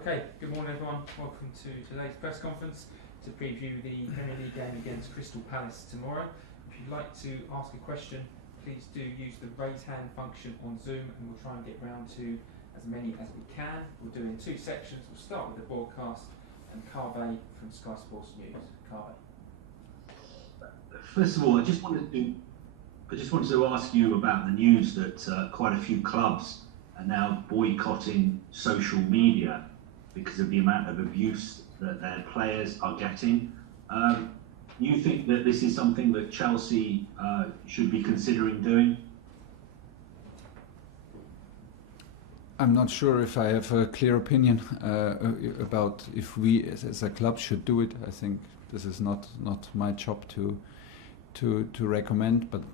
Okay, good morning everyone. Welcome to today's press conference to preview the Premier League game against Crystal Palace tomorrow. If you'd like to ask a question, please do use the raise hand function on Zoom and we'll try and get round to as many as we can. We'll do it in two sections. We'll start with the broadcast and Kai from Sky Sports News. Kai. First of all, I just wanted to ask you about the news that quite a few clubs are now boycotting social media because of the amount of abuse that their players are getting. Do you think that this is something that Chelsea should be considering doing? I'm not sure if I have a clear opinion about if we as a club should do it. I think this is not my job to recommend, but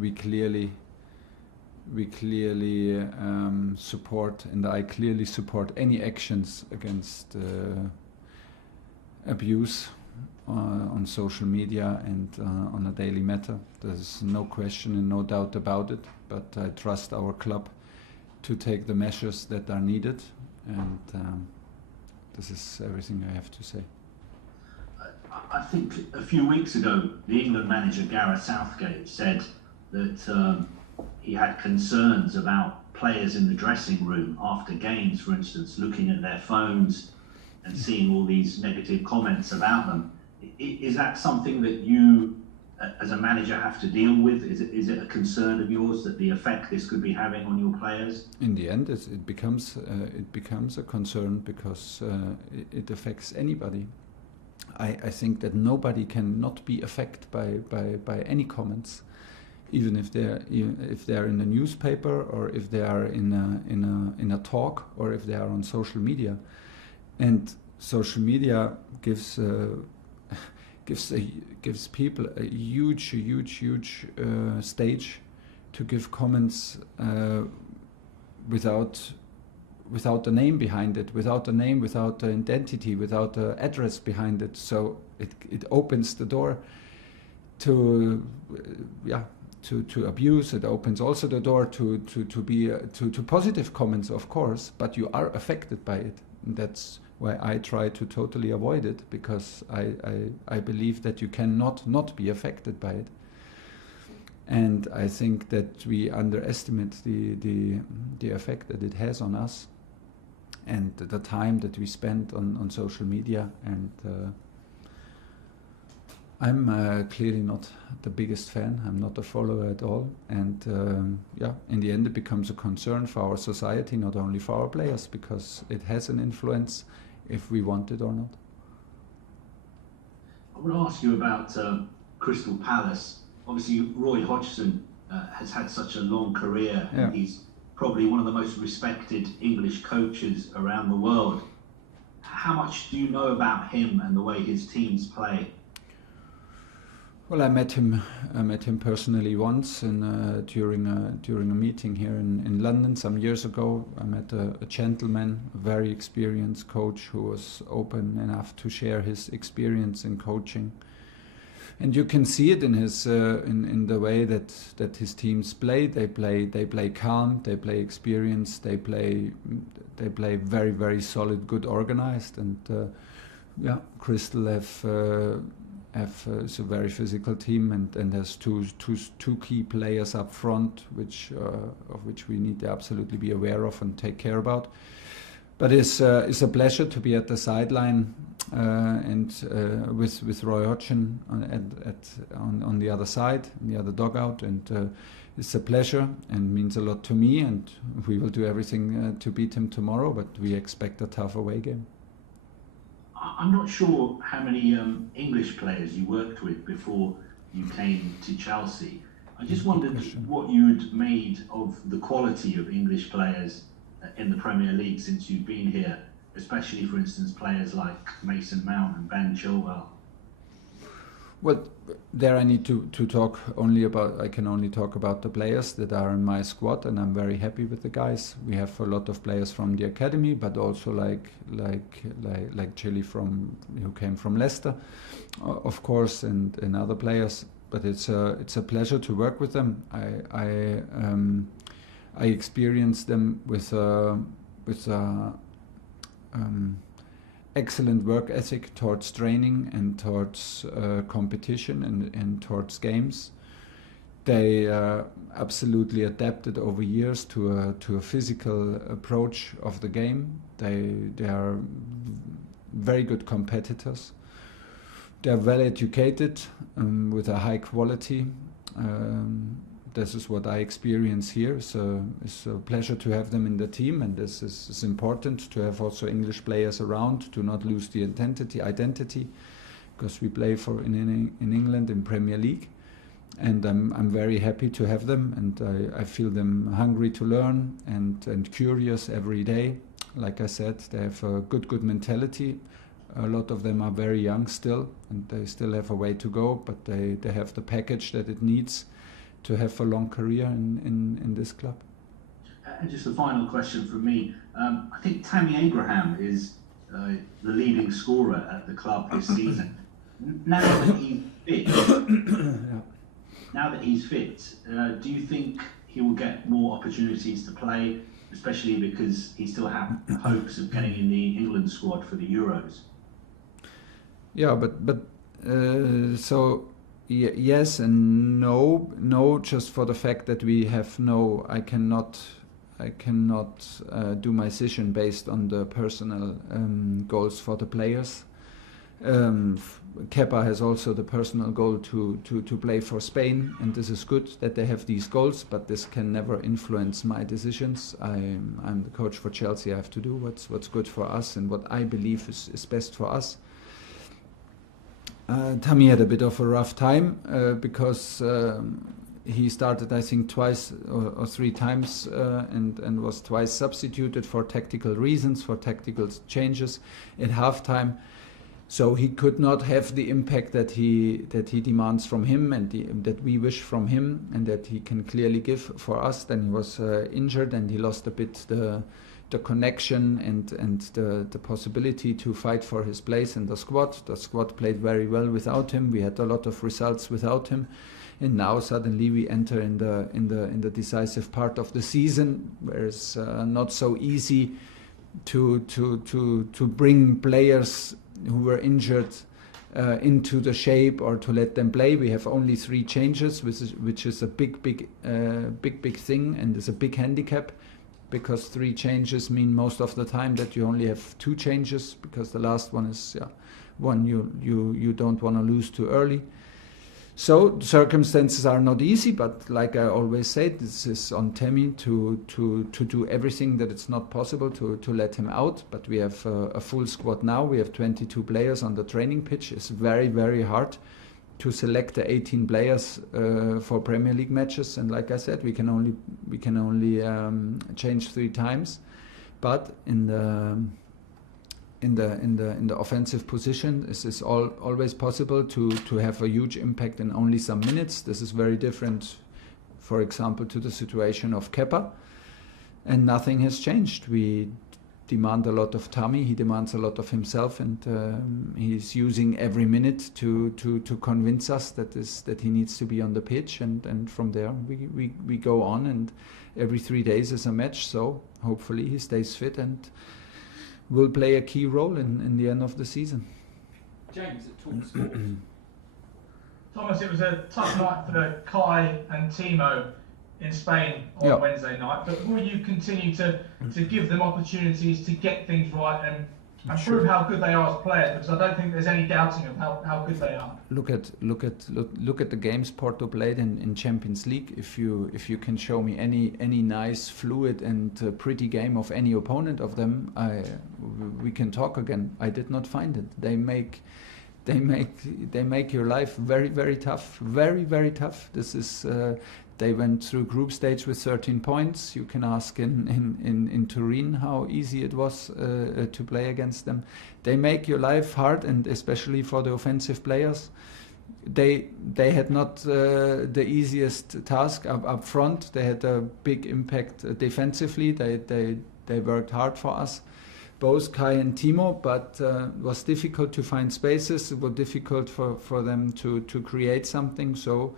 we clearly support, and I clearly support any actions against abuse on social media and on a daily matter. There's no question and no doubt about it, but I trust our club to take the measures that are needed, and this is everything I have to say. I think a few weeks ago, the England manager Gareth Southgate said that he had concerns about players in the dressing room after games, for instance, looking at their phones and seeing all these negative comments about them. Is that something that you, as a manager, have to deal with? Is it a concern of yours that the effect this could be having on your players? In the end, it becomes a concern because it affects anybody. I think that nobody can not be affected by any comments, even if they're in a newspaper or if they are in a talk or if they are on social media. And social media gives people a huge stage to give comments without a name behind it, without a name, without an identity, without an address behind it. So it opens the door to abuse. It opens also the door to positive comments, of course, but you are affected by it. And that's why I try to totally avoid it, because I believe that you cannot not be affected by it. And I think that we underestimate the effect that it has on us and the time that we spend on social media. And I'm clearly not the biggest fan. I'm not a follower at all. And in the end it becomes a concern for our society, not only for our players, because it has an influence if we want it or not. I want to ask you about Crystal Palace. Obviously, Roy Hodgson has had such a long career, and he's probably one of the most respected English coaches around the world. How much do you know about him and the way his teams play? Well, I met him personally once during a meeting here in London some years ago. I met a gentleman, a very experienced coach who was open enough to share his experience in coaching. And you can see it in his in the way that his teams play. They play calm. They play experienced. They play very, very solid, good, organized. And Crystal is a very physical team and has two key players up front, of which we need to absolutely be aware of and take care about. But it's a pleasure to be at the sideline and with Roy Hodgson on the other side, in the other dugout, and it's a pleasure and means a lot to me. And we will do everything to beat him tomorrow, but we expect a tough away game. I'm not sure how many English players you worked with before you came to Chelsea. I just wondered what you'd made of the quality of English players in the Premier League since you've been here, especially, for instance, players like Mason Mount and Ben Chilwell. Well, there I need to talk I can only talk about the players that are in my squad, and I'm very happy with the guys. We have a lot of players from the academy, but also like Chile who came from Leicester, of course, and other players. But it's a pleasure to work with them. I experienced them with excellent work ethic towards training and towards competition and towards games. They absolutely adapted over years to a physical approach of the game. They are very good competitors. They are well educated with a high quality. This is what I experience here. So it's a pleasure to have them in the team, and this is important to have also English players around to not lose the identity, because we play in England in Premier League, and I'm very happy to have them, and I feel them hungry to learn and curious every day. Like I said, they have a good mentality. A lot of them are very young still, and they still have a way to go, but they have the package that it needs to have a long career in this club. And just a final question from me. I think Tammy Abraham is the leading scorer at the club this season. Now that he's fit, do you think he will get more opportunities to play, especially because he still has hopes of getting in the England squad for the Euros? Yeah, but so. Yes and no. No, just for the fact that we have I cannot do my decision based on the personal goals for the players. Kepa has also the personal goal to play for Spain, and this is good that they have these goals, but this can never influence my decisions. I'm the coach for Chelsea. I have to do what's good for us and what I believe is best for us. Tammy had a bit of a rough time because he started, I think, twice or three times and was twice substituted for tactical reasons, for tactical changes at halftime. So he could not have the impact that he demands from him and that we wish from him and that he can clearly give for us. Then he was injured and he lost a bit the connection and the possibility to fight for his place in the squad. The squad played very well without him. We had a lot of results without him, and now suddenly we enter in the decisive part of the season, where it's not so easy to bring players who were injured into the shape or to let them play. We have only 3 changes, which is a big thing and is a big handicap. Because 3 changes mean most of the time that you only have 2 changes, because the last one is one you don't want to lose too early. So the circumstances are not easy, but like I always say, this is on Tammy to do everything that it's not possible to let him out. But we have a full squad now. We have 22 players on the training pitch. It's very, very hard to select the 18 players for Premier League matches, and like I said, we can only change 3 times. But in the offensive position, it is always possible to have a huge impact in only some minutes. This is very different, for example, to the situation of Kepa, and nothing has changed. We demand a lot of Tammy, he demands a lot of himself, and he's using every minute to convince us that he needs to be on the pitch, and from there we go on, and every 3 days is a match, so hopefully he stays fit and will play a key role in the end of the season. James at TalkSport. Thomas, it was a tough night for Kai and Timo in Spain on Wednesday night, but will you continue to give them opportunities to get things right and prove how good they are as players? Because I don't think there's any doubting of how good they are. Look at the games Porto played in Champions League. If you can show me any nice, fluid and pretty game of any opponent of them, we can talk again. I did not find it. They make your life very, very tough, very, very tough. This is they went through group stage with 13 points. You can ask in Turin how easy it was to play against them. They make your life hard, and especially for the offensive players. They had not the easiest task up front. They had a big impact defensively. They worked hard for us, both Kai and Timo, but it was difficult to find spaces. It was difficult for them to create something. So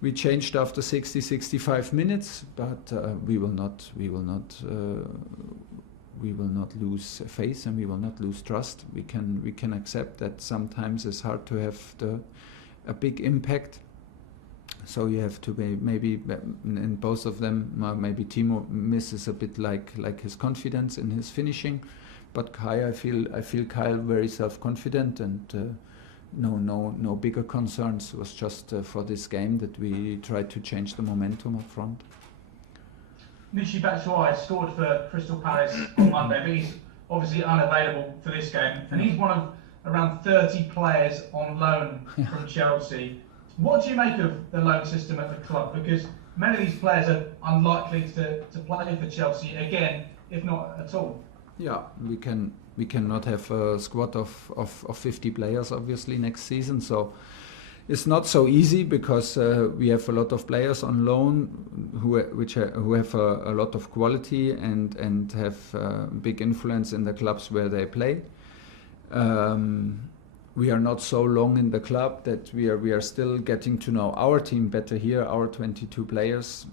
we changed after 60-65 minutes, but we will not lose faith and we will not lose trust. We can accept that sometimes it's hard to have a big impact. So you have to be maybe in both of them. Maybe Timo misses a bit like his confidence in his finishing, but Kai, I feel Kyle very self-confident and no bigger concerns. It was just for this game that we tried to change the momentum up front. Michy Batshuayi scored for Crystal Palace on Monday, but he's obviously unavailable for this game, and he's one of around 30 players on loan from Chelsea. What do you make of the loan system at the club? Because many of these players are unlikely to play for Chelsea again, if not at all. Yeah, we cannot have a squad of 50 players obviously next season, so it's not so easy because we have a lot of players on loan who have a lot of quality and have big influence in the clubs where they play. We are not so long in the club that we are still getting to know our team better here, our 22 players.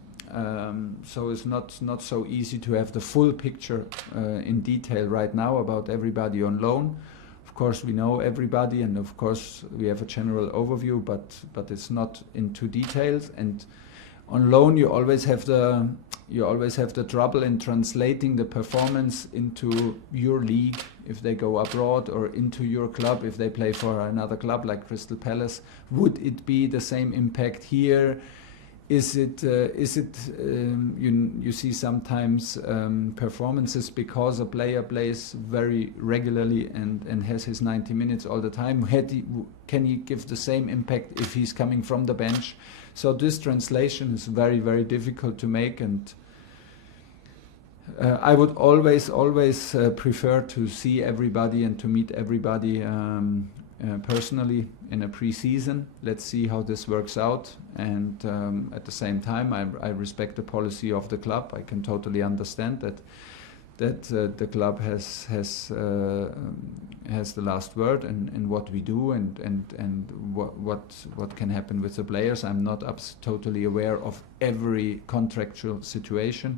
So it's not so easy to have the full picture in detail right now about everybody on loan. Of course we know everybody, and of course we have a general overview, but it's not into details. And on loan you always have the trouble in translating the performance into your league if they go abroad, or into your club if they play for another club like Crystal Palace. Would it be the same impact here? Is it you see sometimes performances because a player plays very regularly and has his 90 minutes all the time. Can he give the same impact if he's coming from the bench? So this translation is very, very difficult to make, and I would always prefer to see everybody and to meet everybody personally in a pre-season. Let's see how this works out, and at the same time I respect the policy of the club. I can totally understand that the club has the last word in what we do and what can happen with the players. I'm not totally aware of every contractual situation,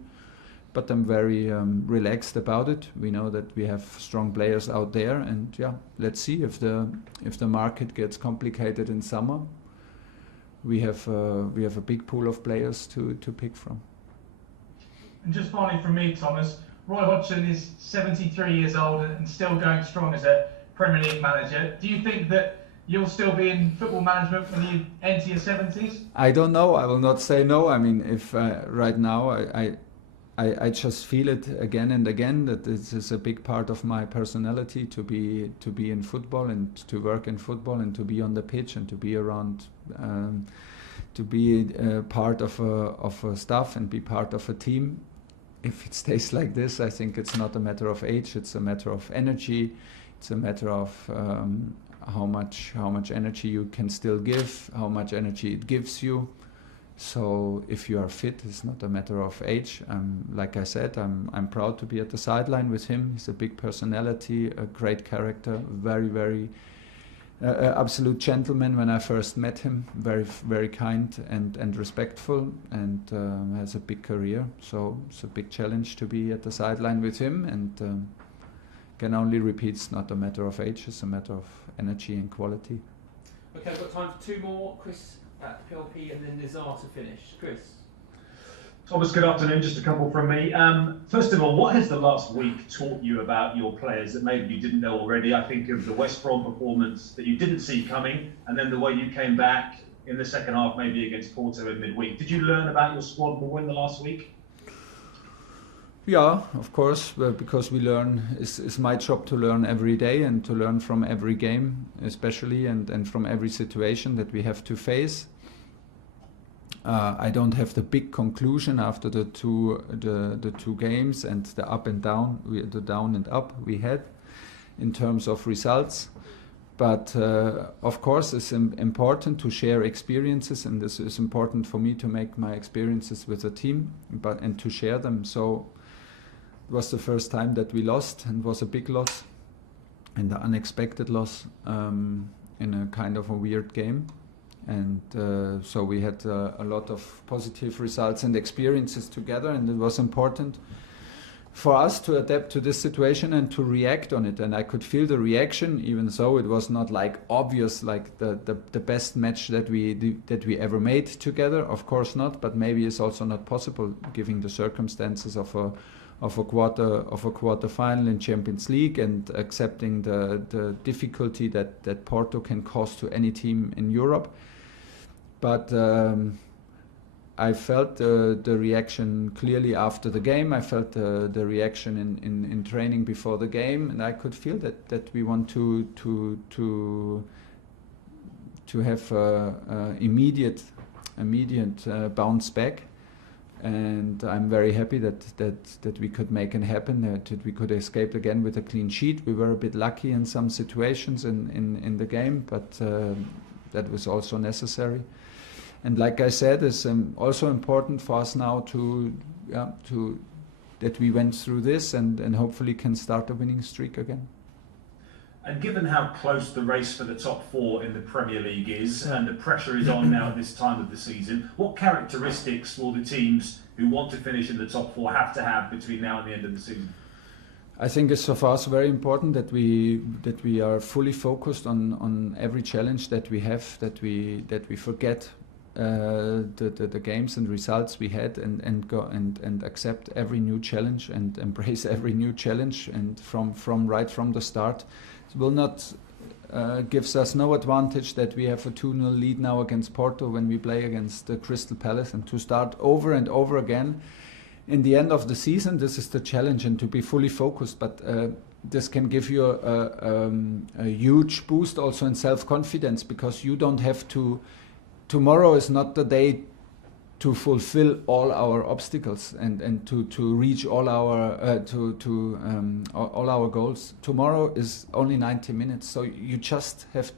but I'm very relaxed about it. We know that we have strong players out there, and yeah, let's see if the market gets complicated in summer. We have a big pool of players to pick from. And just finally from me, Thomas, Roy Hodgson is 73 years old and still going strong as a Premier League manager. Do you think that you'll still be in football management when you enter your 70s? I don't know. I will not say no. I mean, if right now I just feel it again and again that this is a big part of my personality to be in football and to work in football and to be on the pitch and to be around, to be part of a staff and be part of a team. If it stays like this, I think it's not a matter of age. It's a matter of energy. It's a matter of how much energy you can still give, how much energy it gives you. So if you are fit, it's not a matter of age. Like I said, I'm proud to be at the sideline with him. He's a big personality, a great character, very, very absolute gentleman when I first met him. Very, very kind and respectful, and has a big career. So it's a big challenge to be at the sideline with him, and can only repeat, it's not a matter of age, it's a matter of energy and quality. Okay, I've got time for two more. Chris at PLP and then Nizar to finish. Chris. Thomas, good afternoon. Just a couple from me. First of all, what has the last week taught you about your players that maybe you didn't know already? I think of the West Brom performance that you didn't see coming, and then the way you came back in the second half, maybe against Porto in midweek. Did you learn about your squad more in the last week? Yeah, of course, because we learn. It's my job to learn every day and to learn from every game, especially, and from every situation that we have to face. I don't have the big conclusion after the two games and the up and down, the down and up we had in terms of results. But of course, it's important to share experiences, and this is important for me to make my experiences with the team, and to share them. So it was the first time that we lost, and was a big loss and an unexpected loss in a kind of a weird game. And so we had a lot of positive results and experiences together, and it was important for us to adapt to this situation and to react on it. And I could feel the reaction, even though it was not like obvious, like the best match that we ever made together. Of course not, but maybe it's also not possible given the circumstances of a quarter final in Champions League, and accepting the difficulty that Porto can cause to any team in Europe. But I felt the reaction clearly after the game. I felt the reaction in training before the game, and I could feel that we want to have immediate bounce back. And I'm very happy that we could make it happen, that we could escape again with a clean sheet. We were a bit lucky in some situations in the game, but that was also necessary. And like I said, it's also important for us now that we went through this and hopefully can start a winning streak again. And given how close the race for the top four in the Premier League is, and the pressure is on now at this time of the season, what characteristics will the teams who want to finish in the top four have to have between now and the end of the season? I think it's for us very important that we are fully focused on every challenge that we have, that we forget the games and results we had, and go and accept every new challenge and embrace every new challenge, and from right from the start. It will not gives us no advantage that we have a 2-0 lead now against Porto when we play against Crystal Palace, and to start over and over again in the end of the season. This is the challenge, and to be fully focused, but this can give you a huge boost also in self-confidence, because you don't have to. Tomorrow is not the day to fulfill all our obstacles and to reach all our all our goals. Tomorrow is only 90 minutes, so you just have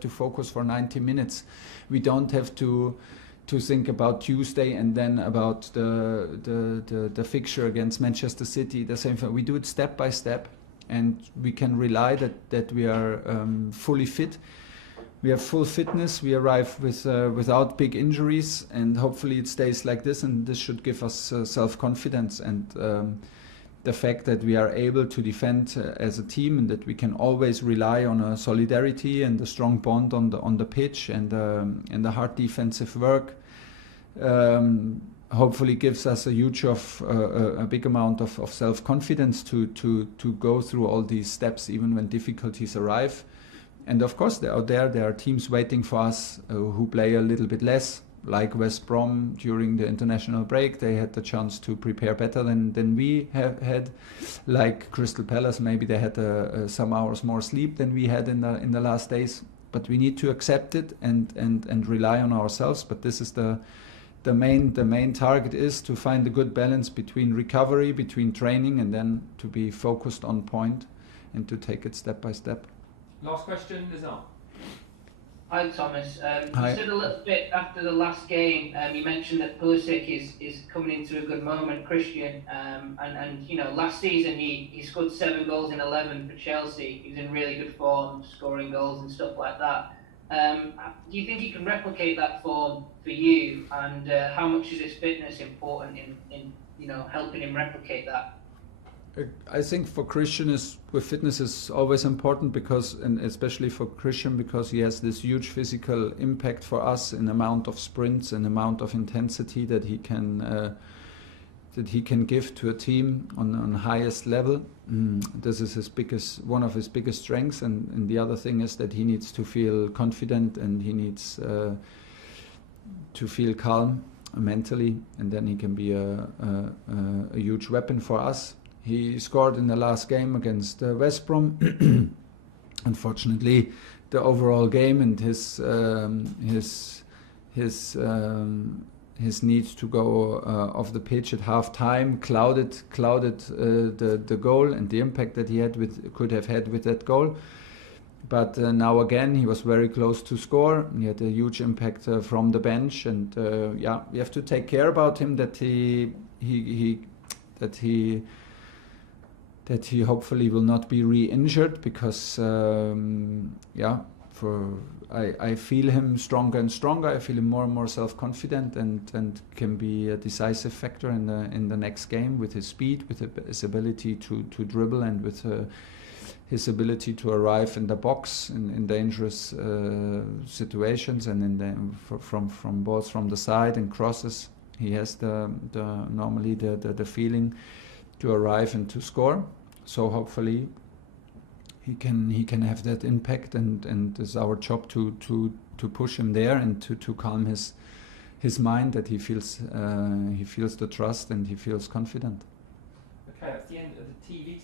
to focus for 90 minutes. We don't have to think about Tuesday and then about the fixture against Manchester City. The same thing. We do it step by step, and we can rely that we are fully fit. We have full fitness. We arrive without big injuries, and hopefully it stays like this. And this should give us self-confidence, and the fact that we are able to defend as a team, and that we can always rely on a solidarity and a strong bond on the pitch, and the hard defensive work. Hopefully gives us a big amount of self-confidence to go through all these steps, even when difficulties arrive. And of course, there are teams waiting for us who play a little bit less, like West Brom during the international break. They had the chance to prepare better than we have had. Like Crystal Palace, maybe they had some hours more sleep than we had in the last days. But we need to accept it and rely on ourselves. But this is the main target, is to find a good balance between recovery, between training, and then to be focused on point and to take it step by step. Last question is on. Hi Thomas. Hi. You said a little bit after the last game, you mentioned that Pulisic is coming into a good moment, Christian, and you know, last season he scored 7 goals in 11 for Chelsea. He was in really good form, scoring goals and stuff like that. Do you think he can replicate that form for you, and how much is his fitness important in you know, helping him replicate that? I think for Christian, fitness is always important, and especially for Christian, because he has this huge physical impact for us in amount of sprints and amount of intensity that he can give to a team on highest level. This is one of his biggest strengths, and the other thing is that he needs to feel confident, and he needs to feel calm mentally, and then he can be a huge weapon for us. He scored in the last game against West Brom. Unfortunately, the overall game and his need to go off the pitch at half time clouded the goal and the impact that he could have had with that goal. But now again, he was very close to score. He had a huge impact from the bench, and we have to take care about him, that he hopefully will not be re-injured, because I feel him stronger and stronger. I feel him more and more self-confident and can be a decisive factor in the next game with his speed, with his ability to dribble, and with his ability to arrive in the box in dangerous situations, and from balls from the side and crosses. He has normally the feeling to arrive and to score. So hopefully he can have that impact, and it's our job to push him there and to calm his mind, that he feels the trust and he feels confident. Okay, that's the end of the TV